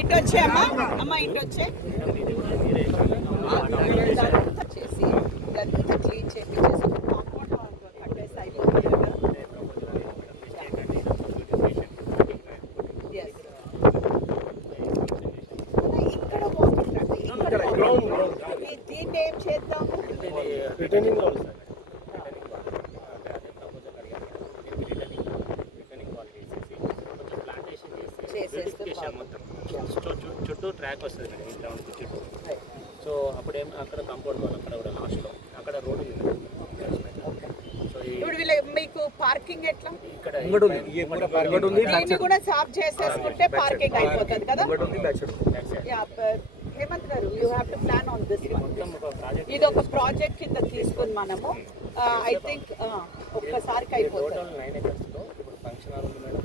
ఇటు వచ్చే అమ్మా, అమ్మ ఇటు వచ్చే చేసి ఇదంతా క్లీన్ చేపించేసి కట్టేసి అయిపోతుంది కదా. ఇక్కడ దీన్ని ఏం చేద్దాం? చుట్టూ ట్రాక్ వస్తుంది మేడం ఈ గ్రౌండ్ చుట్టూ. సో అప్పుడేం అక్కడ కాంపౌండ్ వాళ్ళు అక్కడ కూడా లాస్ట్లో అక్కడ రోడ్డు ఇప్పుడు మీకు పార్కింగ్ ఎట్లా? ఇక్కడ దీన్ని కూడా సాఫ్ చేసేసుకుంటే పార్కింగ్ అయిపోతుంది కదా. హేమంత్ గారు, you have to plan on this. ఇది ఒక ప్రాజెక్ట్ కింద తీసుకుని మనము ఐ థింక్ ఒక్కసారికి అయిపోతుంది. 9 acres లో ఇప్పుడు ఫంక్షన్ హాల్ ఉంది మేడం.